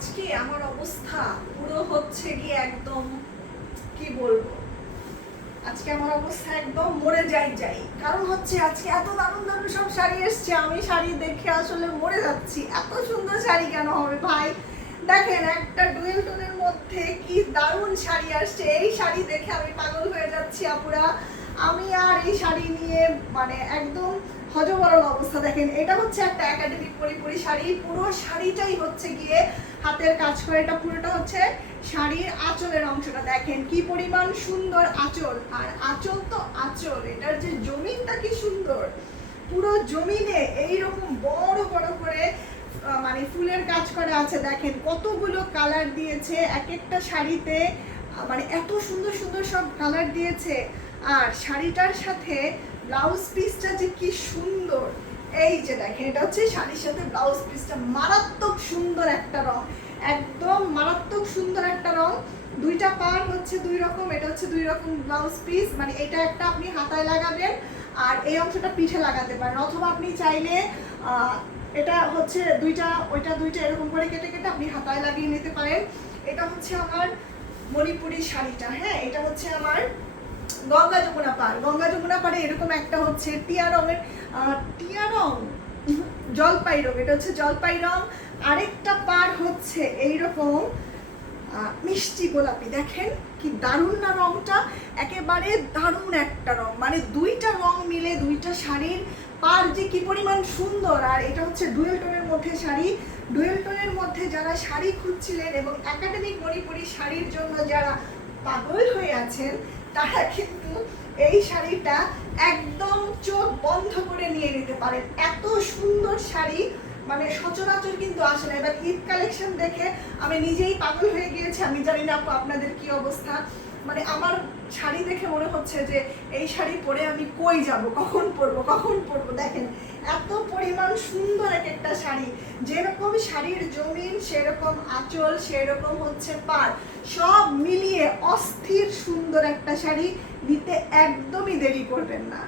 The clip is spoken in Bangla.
আজকে আমার অবস্থা পুরো হচ্ছে গিয়ে একদম কি বলবো, আজকে আমার অবস্থা একদম মরে যাই। কারণ হচ্ছে আজকে এত দারুণ দারুণ সব শাড়ি এসছে, আমি শাড়ি দেখে আসলে মরে যাচ্ছি। এত সুন্দর শাড়ি কেন হবে ভাই? দেখেন একটা ডুয়েল টোনের মধ্যে কি দারুণ শাড়ি আসছে। এই শাড়ি দেখে আমি পাগল হয়ে যাচ্ছি আপুরা। আমি আর এই শাড়ি নিয়ে মানে একদম হজবরল অবস্থা। দেখেন এটা হচ্ছে একটা একাডেমিক পরিপরি শাড়ি। পুরো শাড়িটাই হচ্ছে গিয়ে হাতের কাজ করে। এটা পুরোটা হচ্ছে শাড়ির আঁচলের অংশটা দেখেন কি পরিমাণ সুন্দর আঁচল। আর আঁচল তো আঁচল, এটার যে জমিনটা কি সুন্দর। পুরো জমিনে এইরকম বড় বড় করে মানে ফুলের কাজ করা আছে। দেখেন কতগুলো কালার দিয়েছে এক একটা শাড়িতে, মানে এত সুন্দর সুন্দর সব কালার দিয়েছে। আর শাড়িটার সাথে ব্লাউজ পিসটা যে কি সুন্দর। এই যে দেখেন এটা হচ্ছে শাড়ির সাথে ব্লাউজ পিসটা, মারাত্মক সুন্দর একটা রং, একদম মারাত্মক সুন্দর একটা রং। দুইটা পার হচ্ছে দুই রকম, এটা হচ্ছে দুই রকম ব্লাউজ পিস। মানে এটা একটা আপনি হাতায় লাগাবেন আর এই অংশটা পিঠে লাগাতে পারেন, অথবা আপনি চাইলে এটা হচ্ছে দুইটা ওইটা দুইটা এরকম করে কেটে কেটে আপনি হাতায় লাগিয়ে নিতে পারেন। এটা হচ্ছে আমার মণিপুরি শাড়িটা। হ্যাঁ, এটা হচ্ছে আমার গঙ্গা যমুনা পাড়। গঙ্গা যমুনা পাড়ে এরকম একটা হচ্ছে টিয়া রঙের, টিয়া রং জলপাই রং, এটা হচ্ছে জলপাই রং। আরেকটা পাড় হচ্ছে এইরকম মিষ্টি গোলাপি। দেখেন কি দারুণ না রংটা, একেবারে দারুণ একটা রং। মানে দুইটা রং মিলে দুইটা শাড়ির পার যে কি পরিমাণ সুন্দর। আর এটা হচ্ছে ডুয়েল টোনের মধ্যে শাড়ি। ডুয়েল টোনের মধ্যে যারা শাড়ি খুঁজছিলেন এবং একাডেমিক মণিপুরি শাড়ির জন্য যারা পাগল হয়ে আছেন, তারা কিন্তু এই শাড়িটা একদম চোখ বন্ধ করে নিয়ে নিতে পারেন। এত সুন্দর শাড়ি মানে সচরাচর কিন্তু আসে না। এবার ঈদ কালেকশন দেখে আমি নিজেই পাগল হয়ে গিয়েছি। আমি জানি না আপু আপনাদের কি অবস্থা। মানে আমার শাড়ি দেখে মনে হচ্ছে যে এই শাড়ি পরে আমি কই যাব, কখন পরবো। দেখেন এত পরিমাণ সুন্দর এক একটা শাড়ি। যেরকম শাড়ির জমিন সেরকম আঁচল, সেরকম হচ্ছে পাড়, সব মিলিয়ে অস্থির সুন্দর একটা শাড়ি। নিতে একদমই দেরি করবেন না।